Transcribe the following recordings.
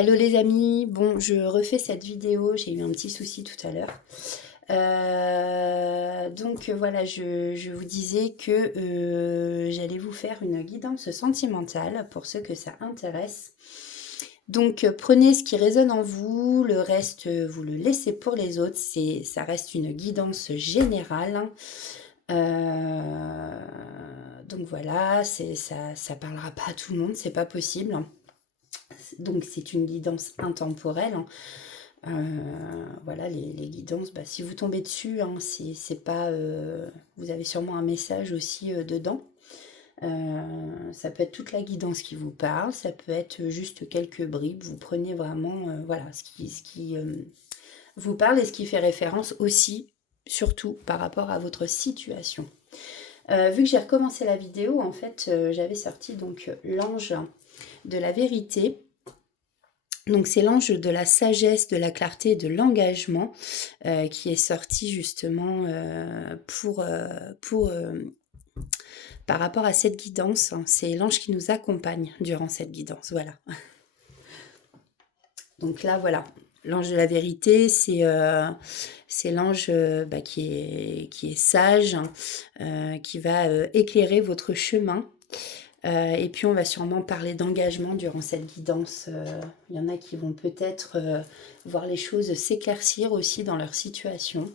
Hello les amis, bon je refais cette vidéo, j'ai eu un petit souci tout à l'heure. Voilà, je vous disais que j'allais vous faire une guidance sentimentale pour ceux que ça intéresse. Donc prenez ce qui résonne en vous, le reste vous le laissez pour les autres, ça reste une guidance générale. Donc voilà, ça parlera pas à tout le monde, c'est pas possible. Donc c'est une guidance intemporelle. Voilà, les guidances, si vous tombez dessus, c'est pas, vous avez sûrement un message aussi dedans. Ça peut être toute la guidance qui vous parle, ça peut être juste quelques bribes. Vous prenez vraiment voilà, ce qui vous parle et ce qui fait référence aussi, surtout par rapport à votre situation. Vu que j'ai recommencé la vidéo, en fait, j'avais sorti donc l'ange de la vérité. Donc c'est l'ange de la sagesse, de la clarté et de l'engagement qui est sorti justement par rapport à cette guidance. C'est l'ange qui nous accompagne durant cette guidance, voilà. Donc là, voilà, l'ange de la vérité, c'est l'ange qui est sage, qui va éclairer votre chemin. Et puis on va sûrement parler d'engagement durant cette guidance. Il y en a qui vont peut-être voir les choses s'éclaircir aussi dans leur situation.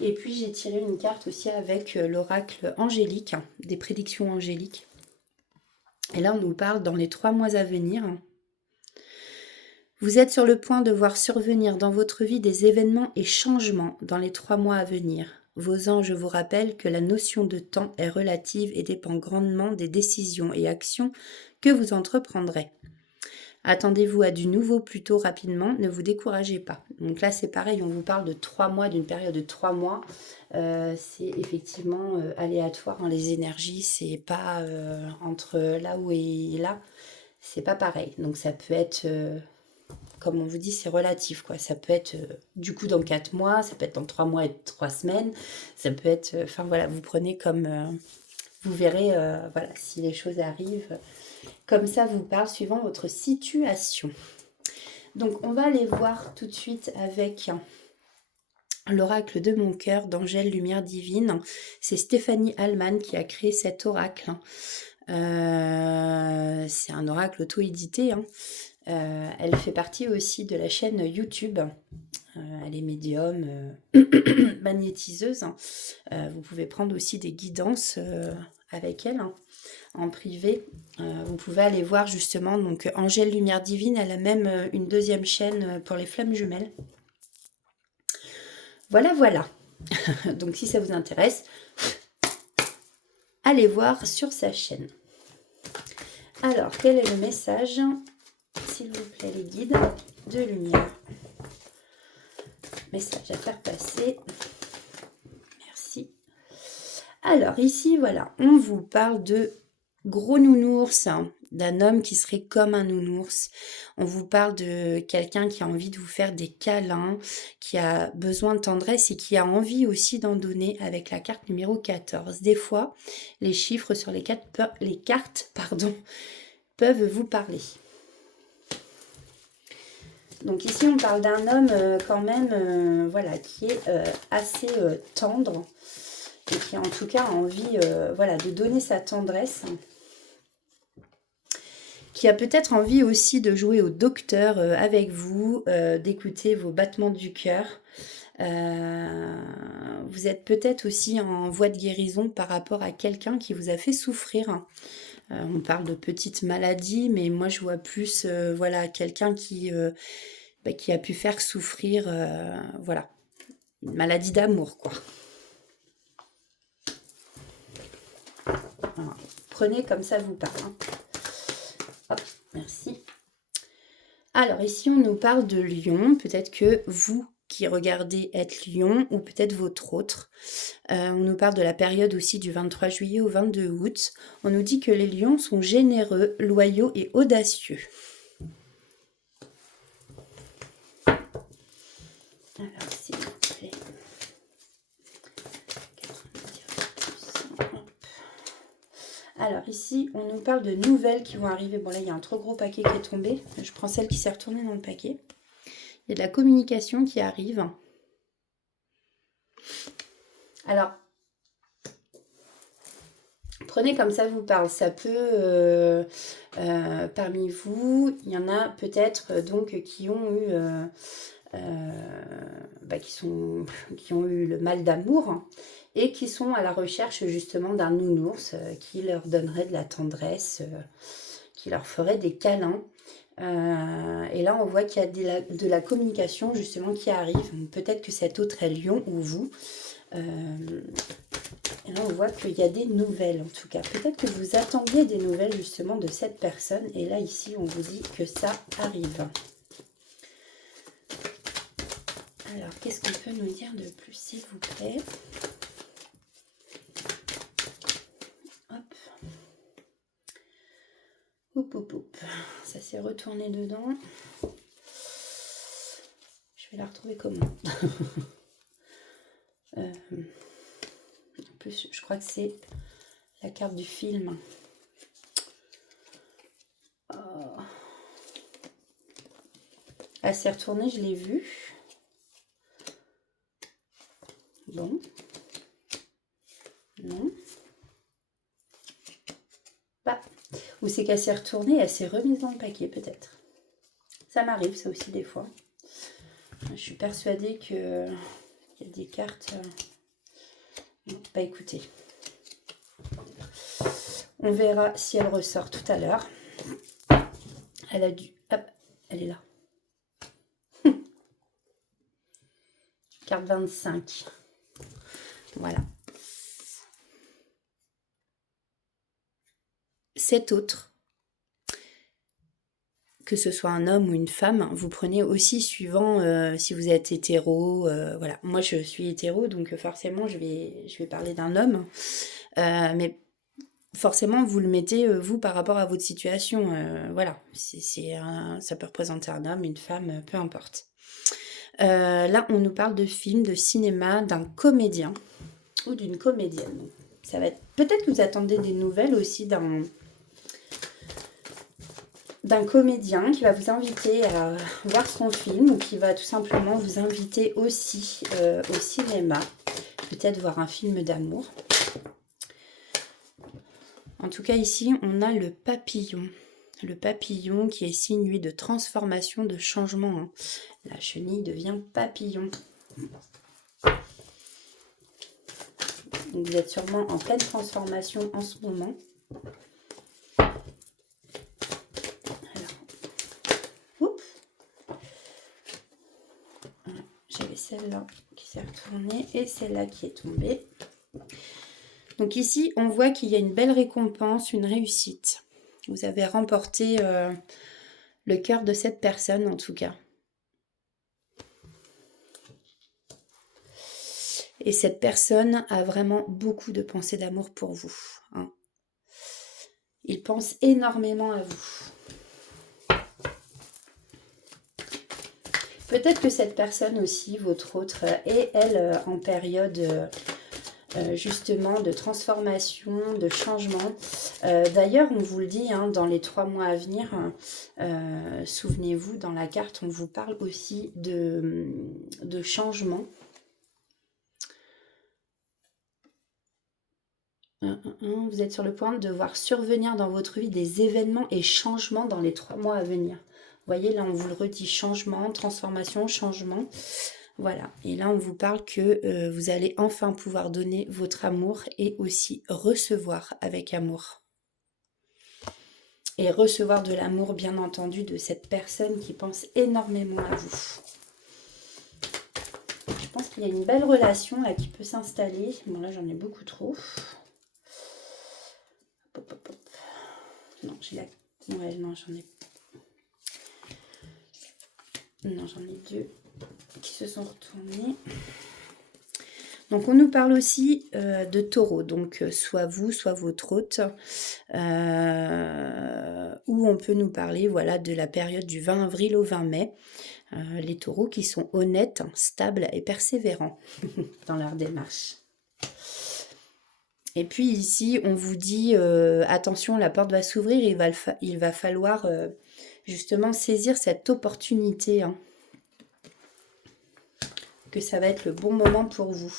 Et puis j'ai tiré une carte aussi avec l'oracle angélique, des prédictions angéliques. Et là on nous parle dans les 3 mois à venir. Vous êtes sur le point de voir survenir dans votre vie des événements et changements dans les 3 mois à venir. Vos anges vous rappellent que la notion de temps est relative et dépend grandement des décisions et actions que vous entreprendrez. Attendez-vous à du nouveau plutôt rapidement, ne vous découragez pas. Donc là c'est pareil, on vous parle de 3 mois, d'une période de 3 mois. C'est effectivement aléatoire, les énergies, c'est pas entre là où et là, c'est pas pareil. Donc ça peut être... comme on vous dit, c'est relatif, quoi. Ça peut être du coup dans 4 mois, ça peut être dans 3 mois et 3 semaines, ça peut être... Enfin voilà, vous prenez comme... vous verrez, voilà, si les choses arrivent. Comme ça vous parle suivant votre situation. Donc on va aller voir tout de suite avec l'oracle de mon cœur d'Angèle Lumière Divine. C'est Stéphanie Allman qui a créé cet oracle. C'est un oracle auto-édité, elle fait partie aussi de la chaîne YouTube. Elle est médium, magnétiseuse. Vous pouvez prendre aussi des guidances avec elle en privé. Vous pouvez aller voir justement donc Angèle Lumière Divine. Elle a même une deuxième chaîne pour les flammes jumelles. Voilà, voilà. Donc si ça vous intéresse, allez voir sur sa chaîne. Alors, quel est le message, s'il vous plaît, les guides de lumière? Message à faire passer. Merci. Alors, ici, voilà, on vous parle de gros nounours, d'un homme qui serait comme un nounours. On vous parle de quelqu'un qui a envie de vous faire des câlins, qui a besoin de tendresse et qui a envie aussi d'en donner avec la carte numéro 14. Des fois, les chiffres sur les cartes, peuvent vous parler. Donc ici, on parle d'un homme quand même, voilà, qui est assez tendre et qui a en tout cas envie, voilà, de donner sa tendresse, qui a peut-être envie aussi de jouer au docteur avec vous, d'écouter vos battements du cœur. Vous êtes peut-être aussi en voie de guérison par rapport à quelqu'un qui vous a fait souffrir. On parle de petites maladies, mais moi je vois plus, voilà, quelqu'un qui a pu faire souffrir, voilà, une maladie d'amour, quoi. Voilà. Prenez comme ça vous parle. Hop, merci. Alors ici on nous parle de lion, peut-être que vous qui regardez êtes lion ou peut-être votre autre. On nous parle de la période aussi du 23 juillet au 22 août. On nous dit que les lions sont généreux, loyaux et audacieux. Alors s'il vous plaît. Alors ici, on nous parle de nouvelles qui vont arriver. Bon là, il y a un trop gros paquet qui est tombé. Je prends celle qui s'est retournée dans le paquet. Il y a de la communication qui arrive. Alors, prenez comme ça vous parle. Ça peut, parmi vous, il y en a peut-être donc qui ont eu, qui ont eu le mal d'amour et qui sont à la recherche justement d'un nounours qui leur donnerait de la tendresse, qui leur ferait des câlins. Et là, on voit qu'il y a de la communication justement qui arrive. Peut-être que cet autre est Lion ou vous. Et là, on voit qu'il y a des nouvelles en tout cas. Peut-être que vous attendiez des nouvelles justement de cette personne. Et là, ici, on vous dit que ça arrive. Alors, qu'est-ce qu'on peut nous dire de plus, s'il vous plaît? Hop. Hop, hop, hop. Ça s'est retourné dedans. Je vais la retrouver comment? En plus, je crois que c'est la carte du film. Oh. Elle s'est retournée, je l'ai vue. Bon. Non. Bah. Ou c'est qu'elle s'est retournée et elle s'est remise dans le paquet, peut-être. Ça m'arrive, ça aussi, des fois. Je suis persuadée qu'il y a des cartes... Non, pas écouter. On verra si elle ressort tout à l'heure. Elle a dû... Hop, elle est là. Carte 25. Voilà. Cet autre, que ce soit un homme ou une femme, vous prenez aussi suivant si vous êtes hétéro. Voilà. Moi, je suis hétéro, donc forcément, je vais parler d'un homme. Mais forcément, vous le mettez, vous, par rapport à votre situation. Voilà. Ça peut représenter un homme, une femme, peu importe. Là, on nous parle de films, de cinéma, d'un comédien ou d'une comédienne. Ça va être... Peut-être que vous attendez des nouvelles aussi d'un comédien qui va vous inviter à voir son film ou qui va tout simplement vous inviter aussi au cinéma. Peut-être voir un film d'amour. En tout cas, ici, on a le papillon. Le papillon qui est signe, lui, de transformation, de changement. Hein. La chenille devient papillon. Donc, vous êtes sûrement en pleine transformation en ce moment. J'avais celle-là qui s'est retournée et celle-là qui est tombée. Donc ici, on voit qu'il y a une belle récompense, une réussite. Vous avez remporté le cœur de cette personne, en tout cas. Et cette personne a vraiment beaucoup de pensées d'amour pour vous. Hein. Il pense énormément à vous. Peut-être que cette personne aussi, votre autre, est, elle, en période... justement de transformation, de changement. D'ailleurs, on vous le dit, hein, dans les 3 mois à venir, souvenez-vous, dans la carte, on vous parle aussi de changement. Vous êtes sur le point de voir survenir dans votre vie des événements et changements dans les 3 mois à venir. Vous voyez, là, on vous le redit, changement, transformation, changement. Voilà, et là on vous parle que vous allez enfin pouvoir donner votre amour et aussi recevoir avec amour. Et recevoir de l'amour, bien entendu, de cette personne qui pense énormément à vous. Je pense qu'il y a une belle relation là qui peut s'installer. Bon là j'en ai beaucoup trop. Hop, hop, hop. Non, j'ai la... Ouais, non, j'en ai... Non, j'en ai 2 qui se sont retournés. Donc on nous parle aussi de taureau, donc soit vous, soit votre hôte, où on peut nous parler voilà, de la période du 20 avril au 20 mai. Les taureaux qui sont honnêtes, stables et persévérants dans leur démarche. Et puis ici, on vous dit, attention, la porte va s'ouvrir, il va falloir justement saisir cette opportunité, hein, que ça va être le bon moment pour vous.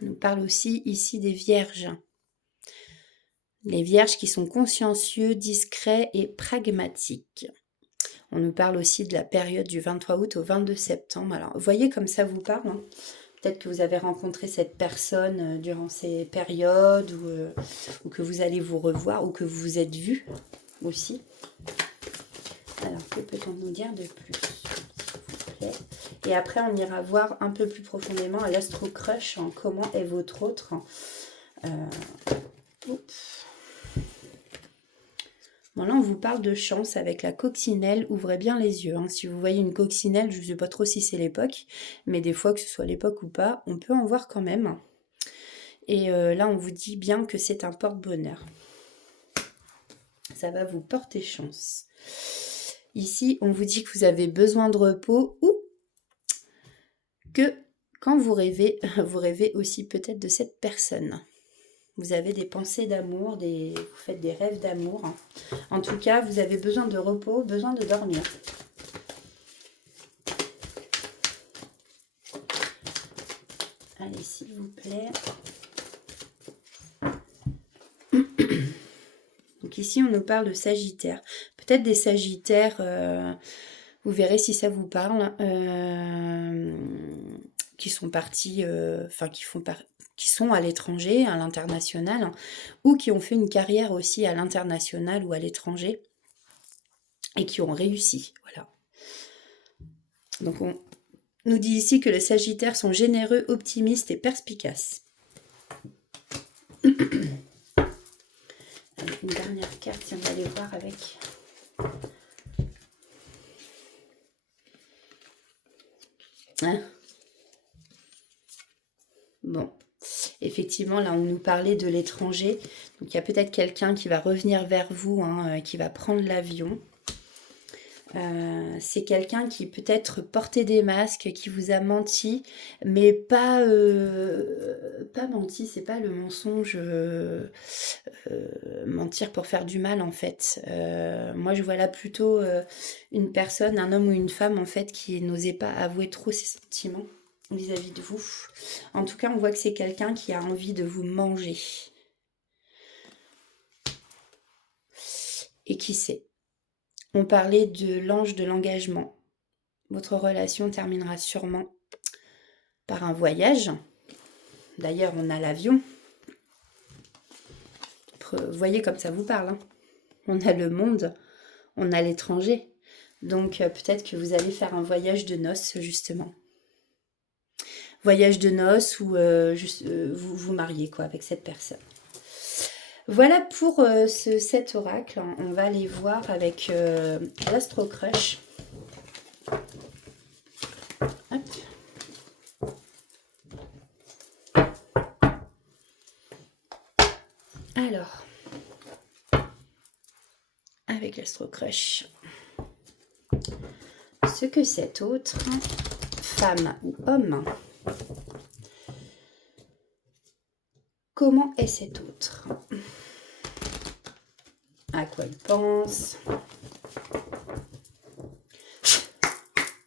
On nous parle aussi ici des vierges. Les vierges qui sont consciencieux, discrets et pragmatiques. On nous parle aussi de la période du 23 août au 22 septembre. Alors, voyez comme ça vous parle, hein. Peut-être que vous avez rencontré cette personne durant ces périodes ou que vous allez vous revoir ou que vous vous êtes vus aussi. Alors, que peut-on nous dire de plus, s'il vous plaît? Et après, on ira voir un peu plus profondément à l'Astro Crush, hein, comment est votre autre. Bon, là, on vous parle de chance avec la coccinelle. Ouvrez bien les yeux, hein. Si vous voyez une coccinelle, je ne sais pas trop si c'est l'époque, mais des fois, que ce soit l'époque ou pas, on peut en voir quand même. Et là, on vous dit bien que c'est un porte-bonheur. Ça va vous porter chance. Ici, on vous dit que vous avez besoin de repos ou que quand vous rêvez aussi peut-être de cette personne. Vous avez des pensées d'amour, vous faites des rêves d'amour. En tout cas, vous avez besoin de repos, besoin de dormir. Allez, s'il vous plaît. Donc ici, on nous parle de Sagittaire. Peut-être des Sagittaires, vous verrez si ça vous parle, qui sont partis, qui sont à l'étranger, à l'international, hein, ou qui ont fait une carrière aussi à l'international ou à l'étranger, et qui ont réussi, voilà. Donc on nous dit ici que les Sagittaires sont généreux, optimistes et perspicaces. Avec une dernière carte, si on va aller voir avec... Hein? Bon, effectivement, là, on nous parlait de l'étranger. Donc, il y a peut-être quelqu'un qui va revenir vers vous, hein, qui va prendre l'avion. C'est quelqu'un qui peut-être portait des masques, qui vous a menti, mais pas menti, c'est pas le mensonge, mentir pour faire du mal en fait. Moi je vois là plutôt une personne, un homme ou une femme en fait, qui n'osait pas avouer trop ses sentiments vis-à-vis de vous. En tout cas, on voit que c'est quelqu'un qui a envie de vous manger. Et qui sait? On parlait de l'ange de l'engagement. Votre relation terminera sûrement par un voyage. D'ailleurs, on a l'avion. Vous voyez comme ça vous parle, hein. On a le monde, on a l'étranger. Donc peut-être que vous allez faire un voyage de noces, justement. Voyage de noces où vous vous mariez quoi, avec cette personne. Voilà pour cet oracle. On va aller voir avec l'Astro Crush. Hop. Alors, avec l'Astro Crush, ce que cette autre femme ou homme, comment est cet autre? À quoi il pense?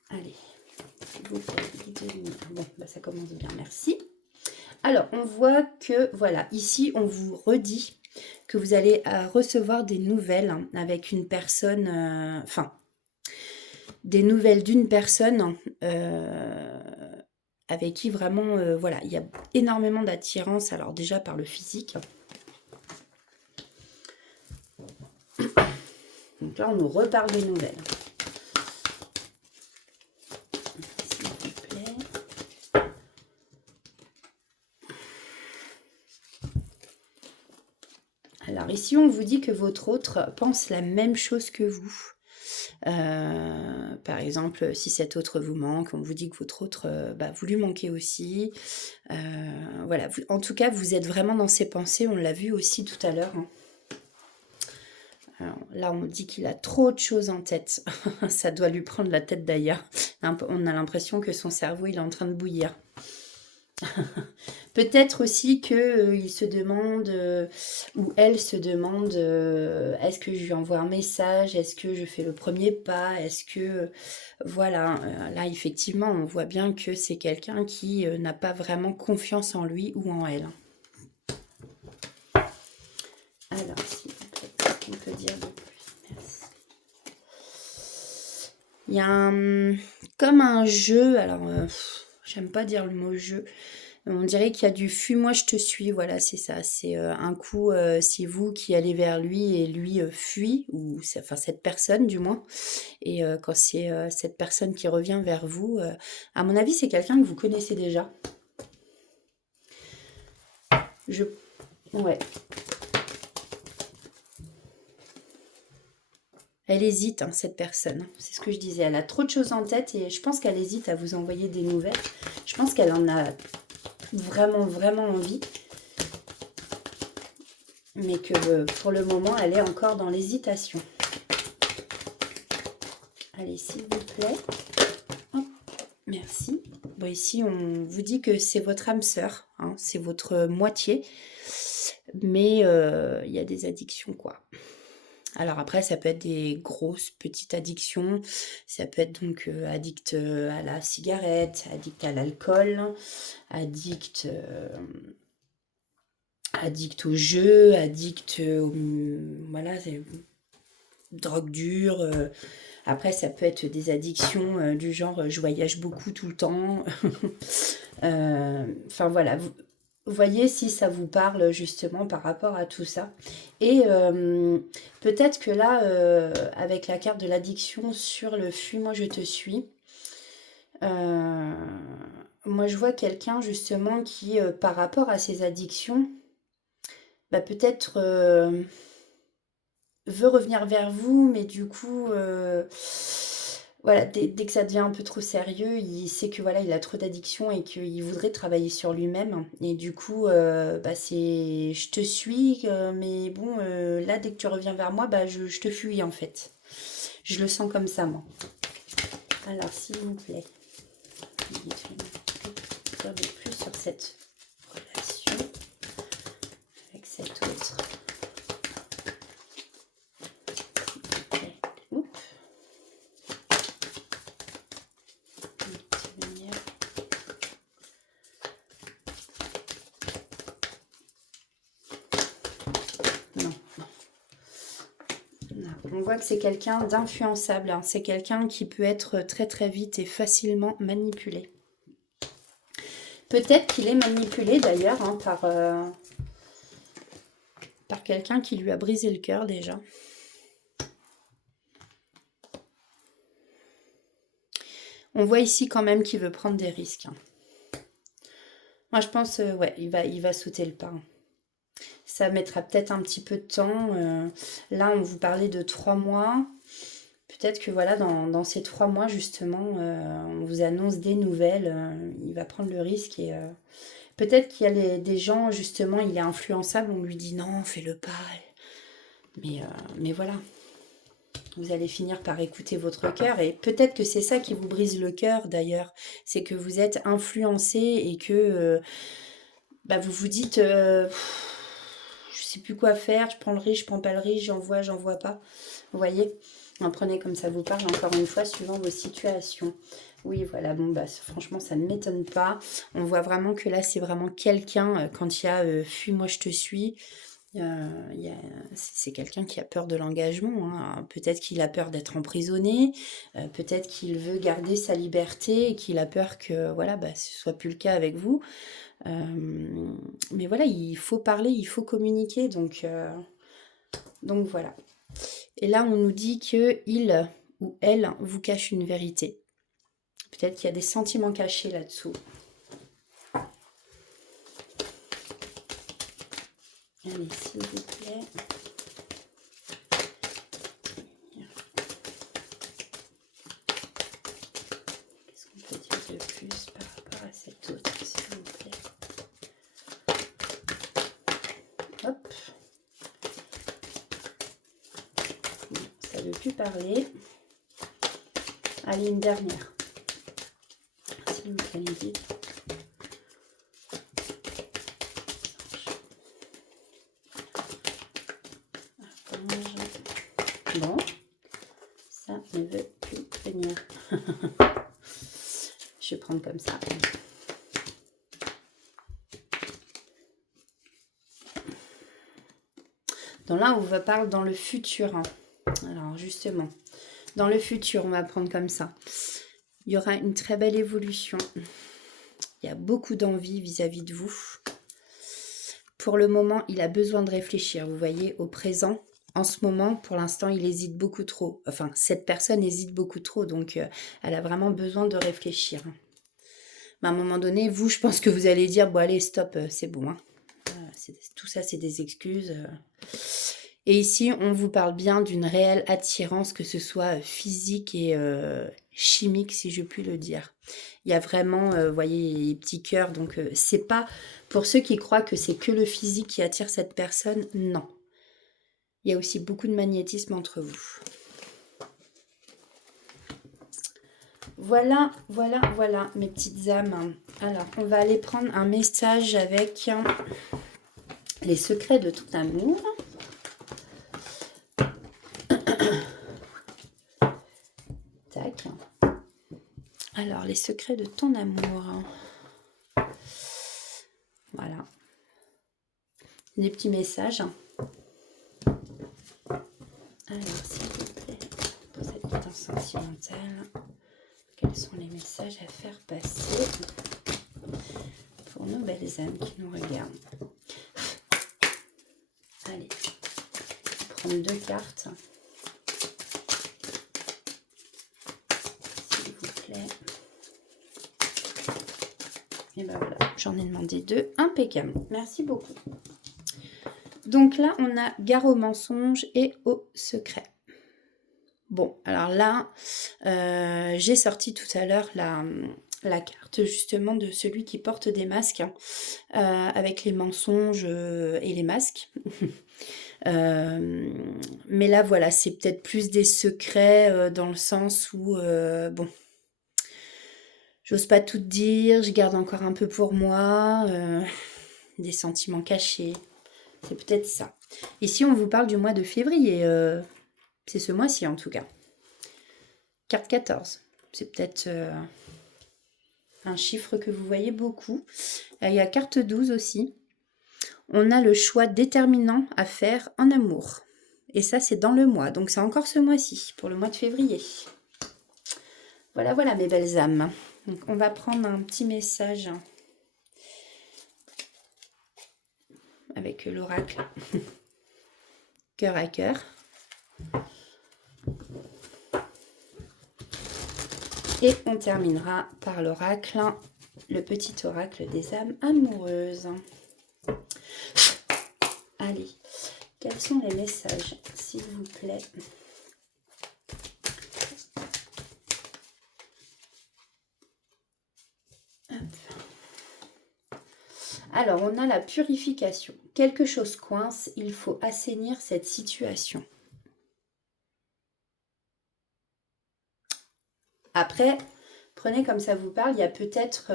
Allez, s'il vous plaît, guidez-moi. Bon, bah ça commence bien, merci. Alors, on voit que, voilà, ici, on vous redit que vous allez recevoir des nouvelles avec une personne, des nouvelles d'une personne avec qui vraiment, voilà, il y a énormément d'attirance, alors déjà par le physique. Donc là, on nous reparle des nouvelles. S'il vous plaît. Alors ici, on vous dit que votre autre pense la même chose que vous. Par exemple, si cet autre vous manque, on vous dit que votre autre, vous lui manquez aussi. Voilà, en tout cas, vous êtes vraiment dans ses pensées, on l'a vu aussi tout à l'heure. Alors, là, on me dit qu'il a trop de choses en tête. Ça doit lui prendre la tête d'ailleurs. On a l'impression que son cerveau, il est en train de bouillir. Peut-être aussi que il se demande, ou elle se demande, est-ce que je lui envoie un message? Est-ce que je fais le premier pas? Est-ce que, voilà, là effectivement, on voit bien que c'est quelqu'un qui n'a pas vraiment confiance en lui ou en elle. Alors, s'il vous plaît, qu'est-ce qu'on peut dire de plus? Merci. Il y a comme un jeu, alors j'aime pas dire le mot jeu. On dirait qu'il y a du fuis-moi, je te suis, voilà, c'est ça. C'est un coup, c'est vous qui allez vers lui et lui fuit, ou enfin cette personne du moins. Et quand c'est cette personne qui revient vers vous, à mon avis, c'est quelqu'un que vous connaissez déjà. Ouais. Elle hésite, hein, cette personne. C'est ce que je disais. Elle a trop de choses en tête et je pense qu'elle hésite à vous envoyer des nouvelles. Je pense qu'elle en a vraiment, vraiment envie. Mais que pour le moment, elle est encore dans l'hésitation. Allez, s'il vous plaît. Hop, merci. Bon, ici, on vous dit que c'est votre âme sœur. Hein, c'est votre moitié. Mais il y a des addictions, quoi. Alors après, ça peut être des grosses, petites addictions. Ça peut être donc addict à la cigarette, addict à l'alcool, addict au jeu, addict voilà, drogue dure. Après, ça peut être des addictions du genre je voyage beaucoup tout le temps. Enfin voilà, vous voyez si ça vous parle justement par rapport à tout ça. Et peut-être que là, avec la carte de l'addiction sur le fuis-moi je te suis, moi je vois quelqu'un justement qui, par rapport à ses addictions, bah, peut-être veut revenir vers vous, mais du coup, voilà, dès que ça devient un peu trop sérieux, il sait que voilà, il a trop d'addiction et qu'il voudrait travailler sur lui-même. Et du coup, bah, c'est je te suis, mais bon, là, dès que tu reviens vers moi, bah, je te fuis en fait. Je le sens comme ça, moi. Alors, s'il vous plaît, dites-moi de plus sur cette relation avec cet autre. On voit que c'est quelqu'un d'influençable, hein. C'est quelqu'un qui peut être très très vite et facilement manipulé. Peut-être qu'il est manipulé d'ailleurs hein, par quelqu'un qui lui a brisé le cœur déjà. On voit ici quand même qu'il veut prendre des risques. Hein. Moi je pense, ouais, il va sauter le pas. Ça mettra peut-être un petit peu de temps. Là, on vous parlait de 3 mois. Peut-être que voilà, dans ces 3 mois, justement, on vous annonce des nouvelles. Il va prendre le risque et peut-être qu'il y a des gens, justement, il est influençable. On lui dit non, fais-le pas. Mais voilà, vous allez finir par écouter votre cœur. Et peut-être que c'est ça qui vous brise le cœur, d'ailleurs. C'est que vous êtes influencé et que bah, vous vous dites... je sais plus quoi faire, je prends le riz, je prends pas le riz, j'envoie pas. Vous voyez, en prenez comme ça vous parle, encore une fois, suivant vos situations. Oui, voilà, bon, bah, franchement, ça ne m'étonne pas. On voit vraiment que là, c'est vraiment quelqu'un, quand il y a fuis-moi, je te suis, c'est quelqu'un qui a peur de l'engagement. Hein. Peut-être qu'il a peur d'être emprisonné, peut-être qu'il veut garder sa liberté et qu'il a peur que voilà, bah, ce soit plus le cas avec vous. Mais voilà, il faut parler, il faut communiquer, donc voilà. Et là, on nous dit que il ou elle vous cache une vérité. Peut-être qu'il y a des sentiments cachés là-dessous. Allez, s'il vous plaît. Qu'est-ce qu'on peut dire de plus par rapport à cette autre, s'il vous plaît? Hop. plus parler. Allez, une dernière. S'il vous plaît, Lydie. Bon, ça ne veut plus venir. Je vais prendre comme ça. Donc là, on va parler dans le futur. Hein. Alors, justement, dans le futur, on va prendre comme ça. Il y aura une très belle évolution. Il y a beaucoup d'envie vis-à-vis de vous. Pour le moment, il a besoin de réfléchir. Vous voyez, au présent, en ce moment, pour l'instant, il hésite beaucoup trop. Enfin, cette personne hésite beaucoup trop. Donc, elle a vraiment besoin de réfléchir. Mais à un moment donné, vous, je pense que vous allez dire, bon, allez, stop, c'est bon. Hein. Tout ça, c'est des excuses. Et ici, on vous parle bien d'une réelle attirance, que ce soit physique et chimique, si je puis le dire. Il y a vraiment, vous voyez, les petits cœurs. Donc, c'est pas pour ceux qui croient que c'est que le physique qui attire cette personne. Non. Il y a aussi beaucoup de magnétisme entre vous. Voilà, mes petites âmes. Alors, on va aller prendre un message avec les secrets de tout amour. Tac. Alors, les secrets de ton amour. Voilà. Des petits messages. Alors, s'il vous plaît, pour cette guidance sentimentale, quels sont les messages à faire passer pour nos belles âmes qui nous regardent? Allez, prendre 2 cartes. S'il vous plaît. Et ben voilà, j'en ai demandé 2. Impeccable. Merci beaucoup. Donc là, on a gare au mensonge et au secret. Bon, alors là, j'ai sorti tout à l'heure la carte justement de celui qui porte des masques, avec les mensonges et les masques. Mais là, voilà, c'est peut-être plus des secrets dans le sens où, bon, j'ose pas tout dire, je garde encore un peu pour moi, des sentiments cachés. C'est peut-être ça. Ici, on vous parle du mois de février. C'est ce mois-ci, en tout cas. Carte 14. C'est peut-être un chiffre que vous voyez beaucoup. Il y a carte 12 aussi. On a le choix déterminant à faire en amour. Et ça, c'est dans le mois. Donc, c'est encore ce mois-ci, pour le mois de février. Voilà, voilà, mes belles âmes. Donc, on va prendre un petit message avec l'oracle. Cœur à cœur. Et on terminera par l'oracle, le petit oracle des âmes amoureuses. Allez, quels sont les messages, s'il vous plaît? Alors, on a la purification. Quelque chose coince, il faut assainir cette situation. Après, prenez comme ça vous parle, il y a peut-être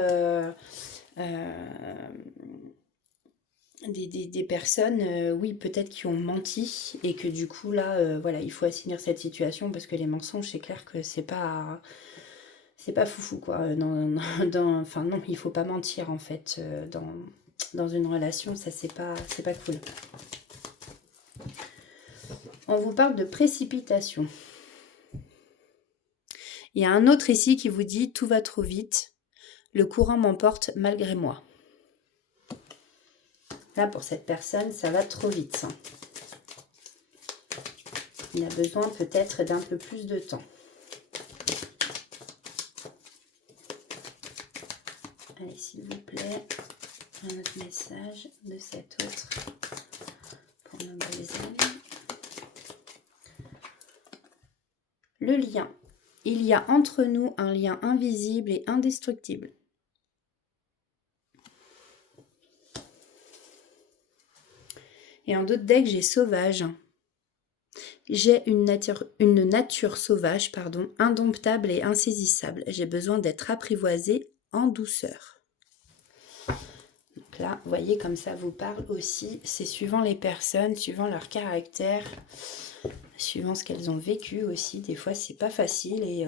des personnes, oui, peut-être qui ont menti et que du coup, là, voilà, il faut assainir cette situation parce que les mensonges, c'est clair que c'est pas foufou, quoi. Enfin, non, il faut pas mentir, en fait, dans une relation, ça, c'est pas cool. On vous parle de précipitation. Il y a un autre ici qui vous dit « Tout va trop vite, le courant m'emporte malgré moi ». Là, pour cette personne, ça va trop vite. Il a besoin peut-être d'un peu plus de temps. Allez, s'il vous plaît, un autre message de cet autre pour nos belles âmes. Le lien. Il y a entre nous un lien invisible et indestructible. Et en d'autres decks, j'ai sauvage. J'ai une nature sauvage, pardon, indomptable et insaisissable. J'ai besoin d'être apprivoisée en douceur. Donc là, vous voyez, comme ça vous parle aussi. C'est suivant les personnes, suivant leur caractère, suivant ce qu'elles ont vécu aussi. Des fois, c'est pas facile et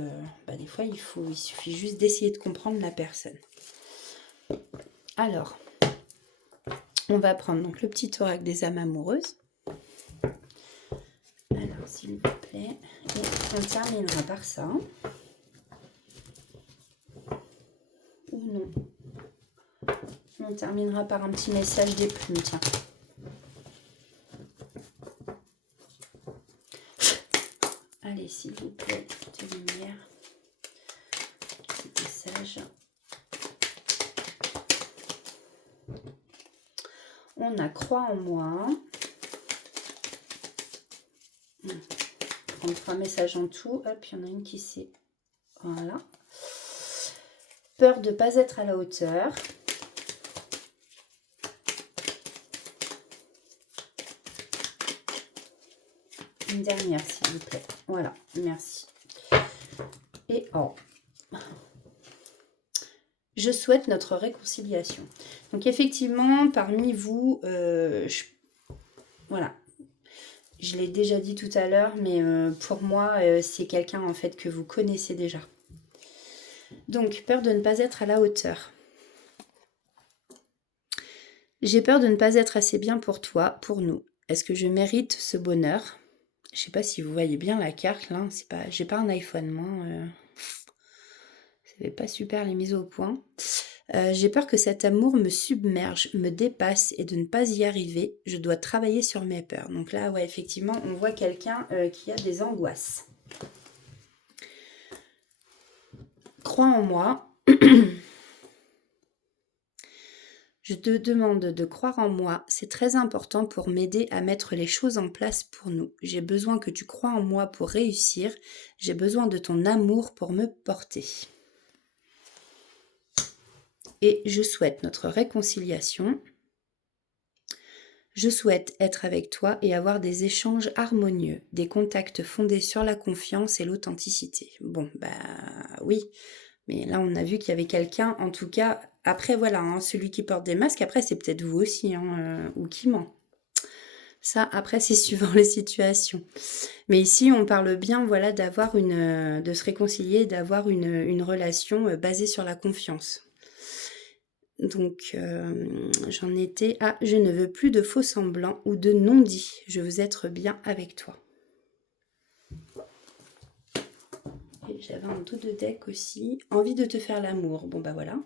des fois, il suffit juste d'essayer de comprendre la personne. Alors, on va prendre donc le petit oracle des âmes amoureuses. Alors, s'il vous plaît, et on terminera par ça. Ou non. On terminera par un petit message des plumes, tiens. Allez, s'il vous plaît, de lumière. Petit message. On a croix en moi. On prend 3 messages en tout. Hop, il y en a une qui s'est... Voilà. Peur de ne pas être à la hauteur. Une dernière, s'il vous plaît. Voilà, merci. Et je souhaite notre réconciliation. Donc effectivement, parmi vous, voilà, je l'ai déjà dit tout à l'heure, mais pour moi, c'est quelqu'un en fait que vous connaissez déjà. Donc, peur de ne pas être à la hauteur. J'ai peur de ne pas être assez bien pour toi, pour nous. Est-ce que je mérite ce bonheur? Je sais pas si vous voyez bien la carte là. C'est pas, j'ai pas un iPhone, moi. C'est pas super les mises au point. J'ai peur que cet amour me submerge, me dépasse et de ne pas y arriver. Je dois travailler sur mes peurs. Donc là, ouais, effectivement, on voit quelqu'un qui a des angoisses. Crois en moi. Je te demande de croire en moi. C'est très important pour m'aider à mettre les choses en place pour nous. J'ai besoin que tu crois en moi pour réussir. J'ai besoin de ton amour pour me porter. Et je souhaite notre réconciliation. Je souhaite être avec toi et avoir des échanges harmonieux, des contacts fondés sur la confiance et l'authenticité. Bon, oui, mais là on a vu qu'il y avait quelqu'un, en tout cas, après voilà, hein, celui qui porte des masques, après c'est peut-être vous aussi, ou qui ment. Ça, après, c'est suivant les situations. Mais ici, on parle bien, voilà, de se réconcilier, d'avoir une relation basée sur la confiance. Donc, j'en étais à « Je ne veux plus de faux semblants ou de non-dits. Je veux être bien avec toi. » Et j'avais un dos de deck aussi. « Envie de te faire l'amour. » Bon, voilà.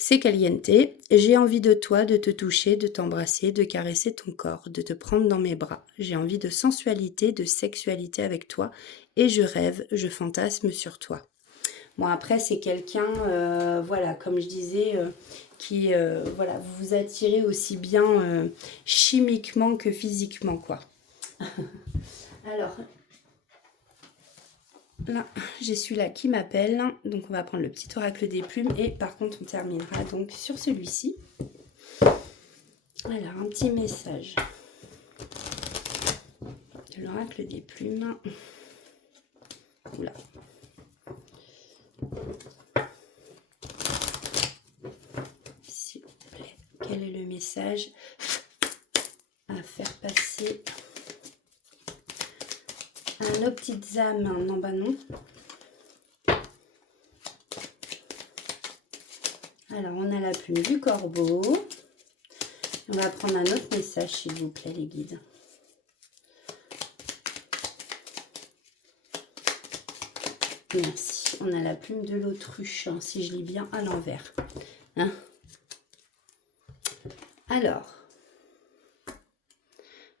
C'est caliente. J'ai envie de toi, de te toucher, de t'embrasser, de caresser ton corps, de te prendre dans mes bras. J'ai envie de sensualité, de sexualité avec toi. Et je rêve, je fantasme sur toi. Bon, après, c'est quelqu'un, voilà, comme je disais, qui, voilà, vous vous attirez aussi bien chimiquement que physiquement, quoi. Alors, là, j'ai celui-là qui m'appelle. Donc, on va prendre le petit oracle des plumes. Et par contre, on terminera donc sur celui-ci. Alors, un petit message de l'oracle des plumes. Oula. S'il vous plaît, quel est le message à faire passer à nos petites âmes? Non, non. Alors, on a la plume du corbeau. On va prendre un autre message, s'il vous plaît, les guides. Merci. On a la plume de l'autruche, hein, si je lis bien à l'envers. Hein? Alors,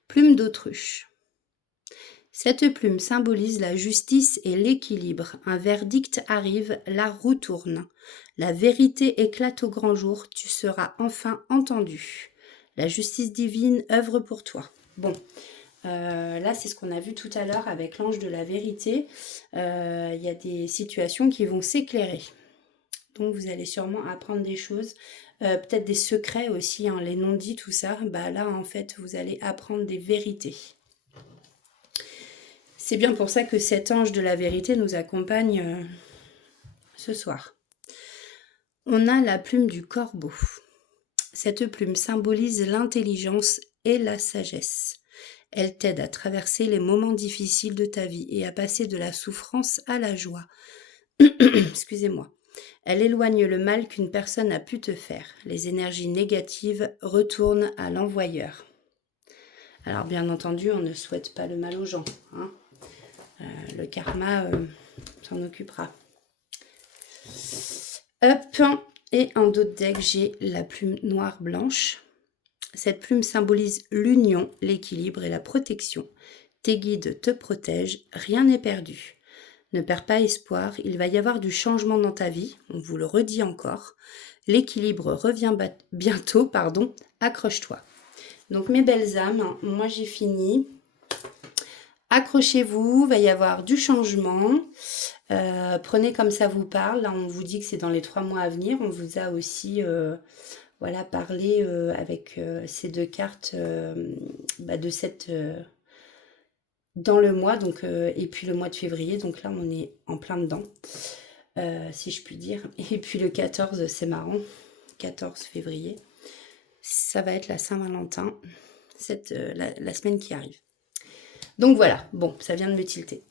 plume d'autruche. Cette plume symbolise la justice et l'équilibre. Un verdict arrive, la roue tourne. La vérité éclate au grand jour, tu seras enfin entendu. La justice divine œuvre pour toi. Bon, là c'est ce qu'on a vu tout à l'heure avec l'ange de la vérité. Il y a des situations qui vont s'éclairer. donc vous allez sûrement apprendre des choses, peut-être des secrets aussi, hein, les non-dits, tout ça. Bah là, en fait, vous allez apprendre des vérités. C'est bien pour ça que cet ange de la vérité nous accompagne ce soir. On a la plume du corbeau. Cette plume symbolise l'intelligence et la sagesse. Elle t'aide à traverser les moments difficiles de ta vie et à passer de la souffrance à la joie. Excusez-moi. Elle éloigne le mal qu'une personne a pu te faire. Les énergies négatives retournent à l'envoyeur. Alors bien entendu, on ne souhaite pas le mal aux gens, hein. Le karma s'en occupera. Hop, et en dos de deck, j'ai la plume noire blanche. Cette plume symbolise l'union, l'équilibre et la protection. Tes guides te protègent, rien n'est perdu. Ne perds pas espoir, il va y avoir du changement dans ta vie, on vous le redit encore. L'équilibre revient bientôt, accroche-toi. Donc mes belles âmes, moi j'ai fini. Accrochez-vous, va y avoir du changement. Prenez comme ça vous parle. Là, on vous dit que c'est dans les 3 mois à venir. On vous a aussi parlé avec ces 2 cartes de cette... dans le mois, donc, et puis le mois de février. Donc là, on est en plein dedans, si je puis dire. Et puis le 14, c'est marrant. 14 février. Ça va être la Saint-Valentin, la semaine qui arrive. Donc voilà, bon, ça vient de me tilter.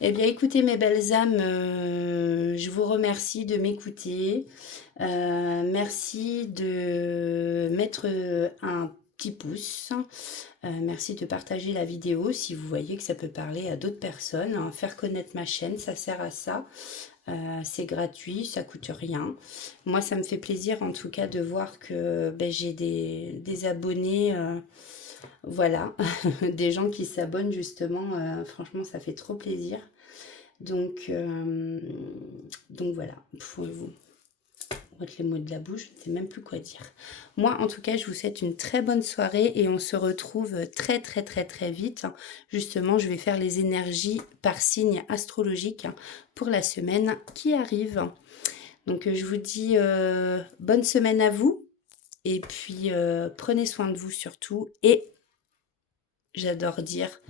Eh bien, écoutez, mes belles âmes, je vous remercie de m'écouter. Merci de mettre un petit pouce. Merci de partager la vidéo si vous voyez que ça peut parler à d'autres personnes. Hein. Faire connaître ma chaîne, ça sert à ça. C'est gratuit, ça coûte rien. Moi, ça me fait plaisir en tout cas de voir que j'ai des abonnés... voilà, des gens qui s'abonnent justement, franchement ça fait trop plaisir. Donc voilà, faut vous mettre les mots de la bouche, je ne sais même plus quoi dire. Moi en tout cas je vous souhaite une très bonne soirée et on se retrouve très très très très vite. Justement je vais faire les énergies par signe astrologique pour la semaine qui arrive. Donc je vous dis bonne semaine à vous et puis prenez soin de vous surtout et j'adore dire,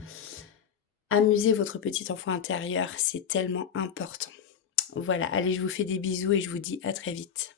amusez votre petit enfant intérieur, c'est tellement important. Voilà, allez, je vous fais des bisous et je vous dis à très vite.